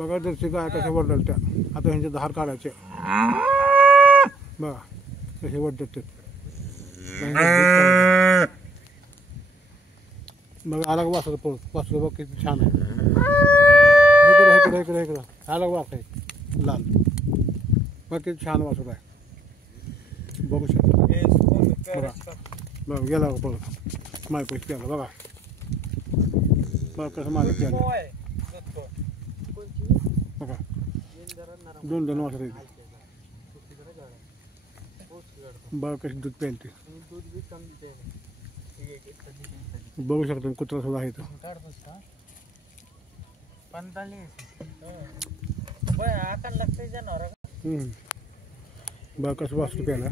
बघा जर्सी गाय कशा वरडल त्या आता ह्यांचे धार काढायचे बघा कसे वरडत बघा अलग वासर वासरू बघ किती छान आहे इकडे इकडे इकडं अलग वास आहे लाल बघ किती छान वासर आहे बघू शकता बघा बघा गेला बघा माय पैसे गेला बघा बघा कसं माझं केलं बघा दोन दोन वासर येते बघा कशी दूध प्यायला बघू शकता कुत्रा सुद्धा आहे बघा कसं वासरू प्यायला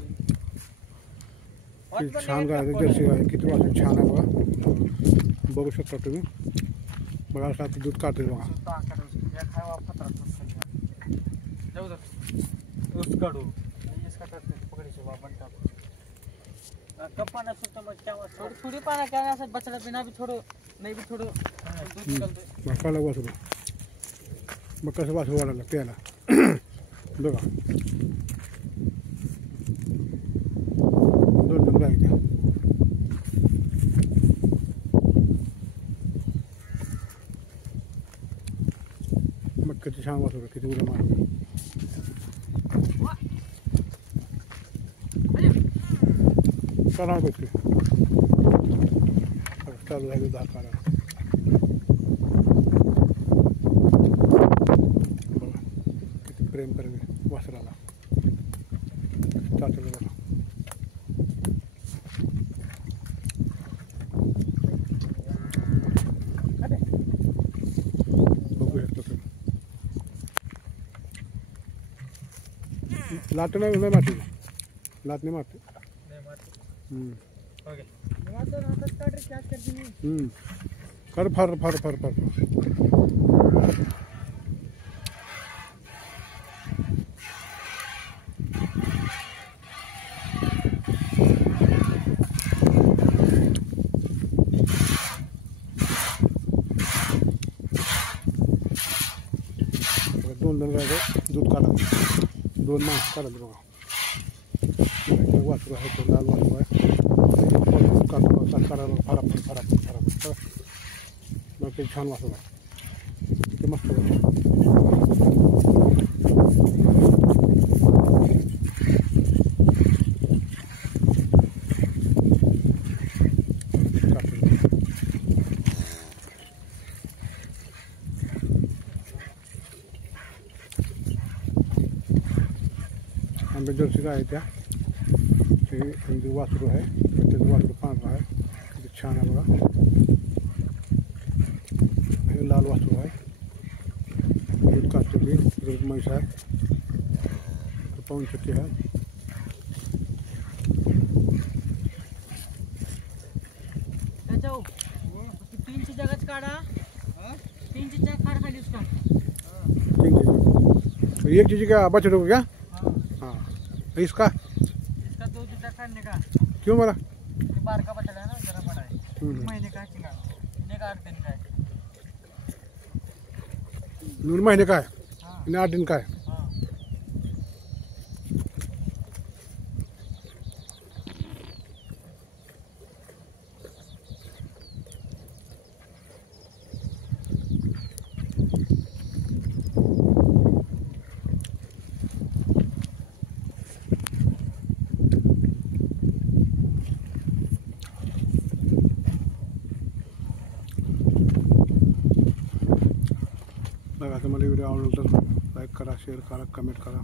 किती छान गाय जर्सी गाय किती वासरू छान आहे बघा बघू शकता तुम्ही बघा असं आता दूध काढते बघा थोड़ी पाना क्या बचड़ा बिना भी थोड़ो नहीं भी थोड़ो काला वासरू मग कसं वासरू वाढायला प्यायला बघा दोन दोन गाय द्या मग किती छान वासरू किती उड्या मार काढा बघते चालू झाले दहा काढा बघा किती प्रेम करेल वासराला चालतं बघा बघू शकतो तुम्ही लाट नाही मारते लाट नाही मारते कर फर फर फर फर दोन दोन गाय दूध काढा दोन माणसं काढायला बघा वासरू आहे तो लाल वासरू आहे काढा फरा फरा फरा मग ते छान वासरू आहे ते मस्त आंबे जर्सी गाय त्या हिंदू वासरू आहे त्याचं वासरू पांढरा आहे किती छान आहे बघा हे लाल वासरू आहे दूध काढलेली दूध म्हैस आहे पाऊन चक्की आहे तीन ची जगह काढा तीन ची जगह खार खाली उसका एक चीज क्या बच रहे क्या हाँ इसका दो जुटा करने का क्यों बोला बार का बचड़ा है ना जरा बड़ा है महीने का चिंगा ने का 8 दिन का है नूर महीने का है 8 दिन का है बघा तुम्हाला व्हिडिओ आवडला तर लाईक करा शेअर करा कमेंट करा